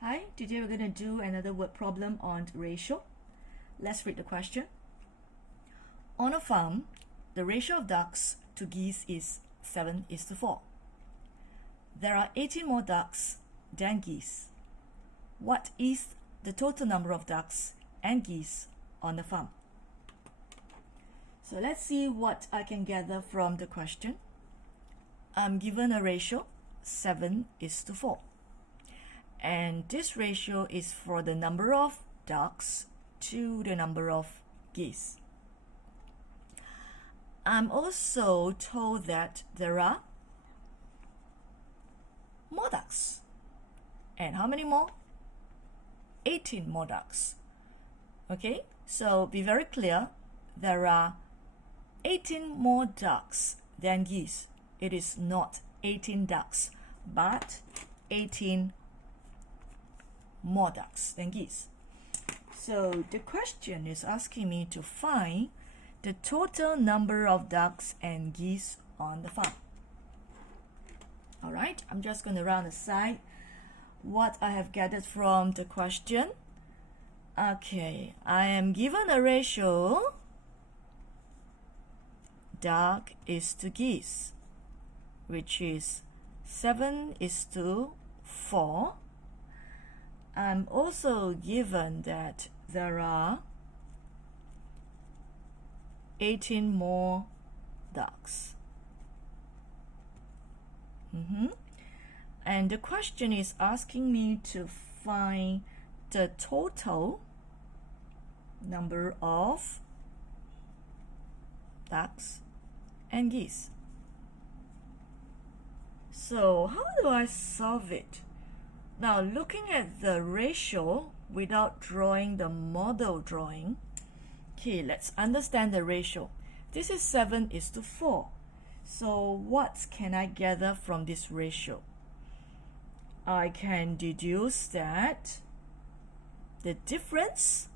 Hi, today we're going to do another word problem on ratio. Let's read the question. On a farm, the ratio of ducks to geese is 7:4. There are 18 more ducks than geese. What is the total number of ducks and geese on the farm? So let's see what I can gather from the question. I'm given a ratio 7:4. And this ratio is for the number of ducks to the number of geese. I'm also told that there are more ducks. And how many more? 18 more ducks. Okay, so be very clear. There are 18 more ducks than geese. It is not 18 ducks, but 18 more ducks than geese. So the question is asking me to find the total number of ducks and geese on the farm. Alright, I'm just going to run aside what I have gathered from the question. Okay, I am given a ratio duck is to geese, which is 7:4. I'm also given that there are 18 more ducks. And the question is asking me to find the total number of ducks and geese. So how do I solve it? Now, looking at the ratio without drawing the model drawing, okay, let's understand the ratio. This is 7:4. So what can I gather from this ratio? I can deduce that the difference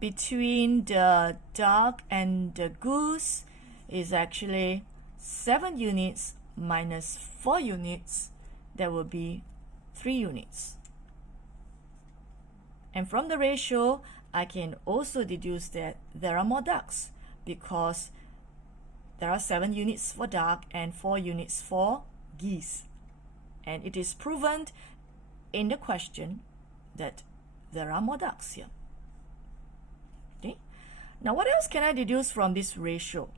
between the duck and the goose is actually 7 units minus 4 units. That will be 3 units. And from the ratio, I can also deduce that there are more ducks because there are 7 units for duck and 4 units for geese. And it is proven in the question that there are more ducks here. Okay. Now, what else can I deduce from this ratio?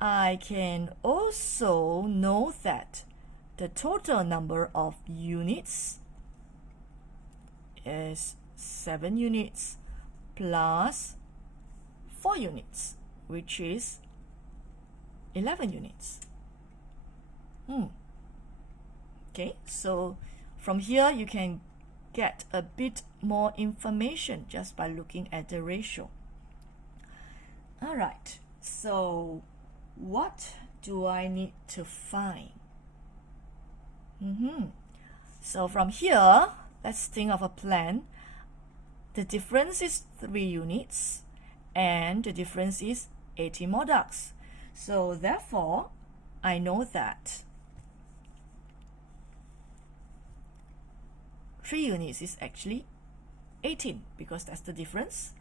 I can also know that the total number of units is 7 units plus 4 units, which is 11 units. Okay, so from here you can get a bit more information just by looking at the ratio. All right, so what do I need to find? So from here, let's think of a plan. The difference is 3 units and the difference is 18 more ducks. So therefore, I know that 3 units is actually 18 because that's the difference.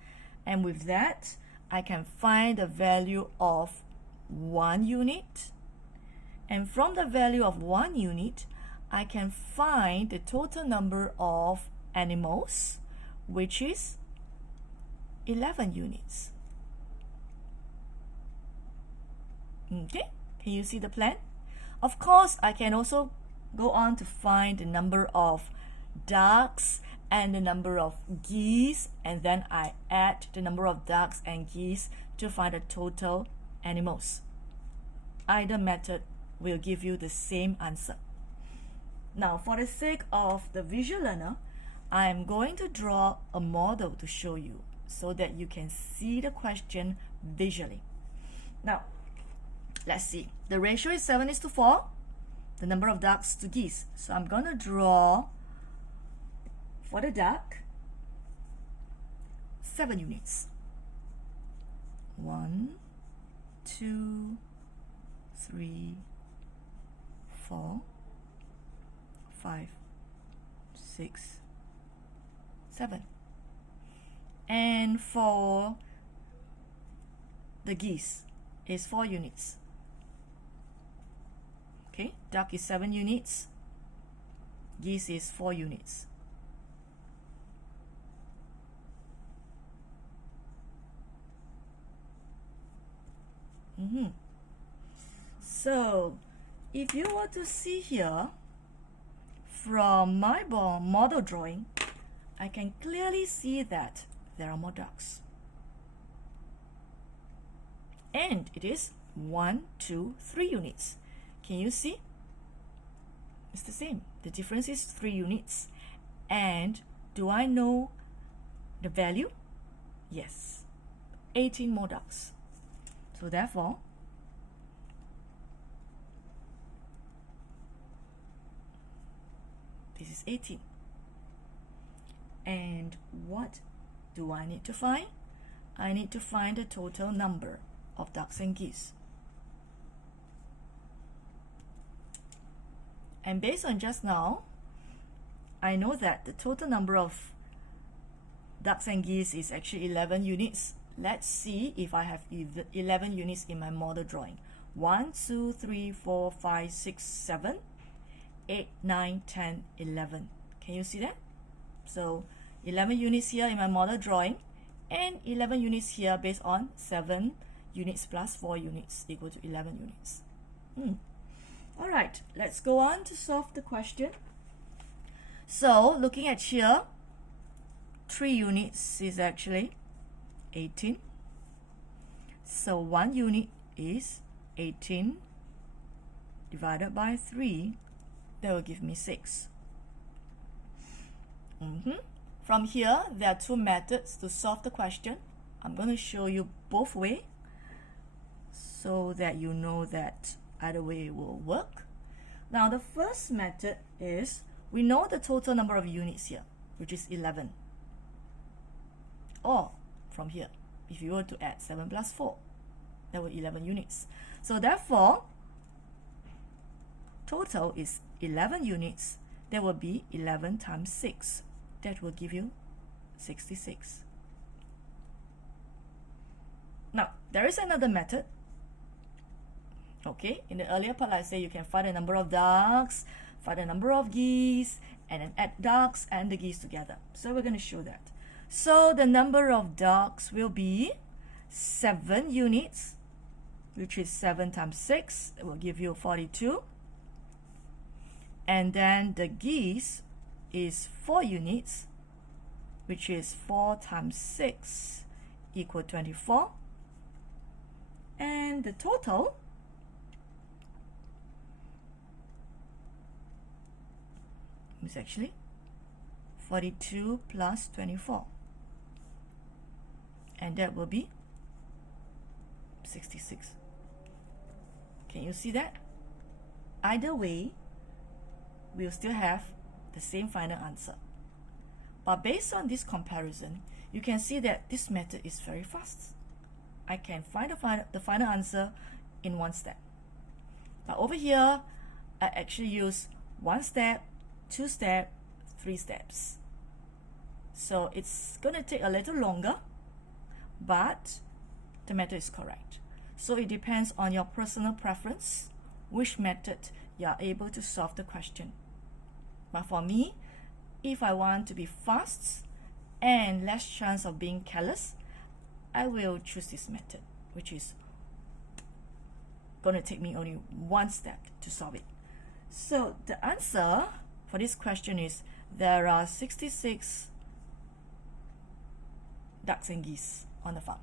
And with that, I can find the value of 1 unit, and from the value of 1 unit I can find the total number of animals, which is 11 units. Okay, can you see the plan? Of course, I can also go on to find the number of ducks and the number of geese, and then I add the number of ducks and geese to find the total animals. Either method will give you the same answer. Now, for the sake of the visual learner, I am going to draw a model to show you so that you can see the question visually. Now, let's see. The ratio is 7:4, the number of ducks to geese. So I'm going to draw for the duck 7 units. 1, 2, 3, 4, 5, 6, 7. And for the geese is 4 units. Okay, duck is 7 units, geese is 4 units. So if you were to see here from my model drawing, I can clearly see that there are more ducks. And it is 1, 2, 3 units. Can you see? It's the same. The difference is 3 units. And do I know the value? Yes. 18 more ducks. So therefore, this is 18. And what do I need to find? I need to find the total number of ducks and geese. And based on just now, I know that the total number of ducks and geese is actually 11 units. Let's see if I have 11 units in my model drawing. 1, 2, 3, 4, 5, 6, 7, 8, 9, 10, 11. Can you see that? So 11 units here in my model drawing and 11 units here based on 7 units plus 4 units equal to 11 units. Alright, let's go on to solve the question. So looking at here, 3 units is actually 18. So 1 unit is 18 divided by 3. That will give me 6. From here, there are 2 methods to solve the question. I'm going to show you both ways so that you know that either way will work. Now the first method is, we know the total number of units here, which is 11. Or from here, if you were to add 7 plus 4, that would be 11 units. So therefore, total is 11 units. That will be 11 times 6. That will give you 66. Now, there is another method. Okay, in the earlier part, I say you can find the number of ducks, find the number of geese, and then add ducks and the geese together. So we're going to show that. So the number of ducks will be 7 units, which is 7 times 6. It will give you 42. And then the geese is 4 units, which is 4 times 6 equal 24. And the total is actually 42 plus 24. And that will be 66. Can you see that? Either way, we'll still have the same final answer. But based on this comparison, you can see that this method is very fast. I can find the final answer in 1 step. But over here, I actually use 1 step, 2 steps, 3 steps. So it's going to take a little longer, but the method is correct. So it depends on your personal preference, which method you are able to solve the question. But for me, if I want to be fast and less chance of being careless, I will choose this method, which is going to take me only 1 step to solve it. So the answer for this question is, there are 66 ducks and geese on the farm.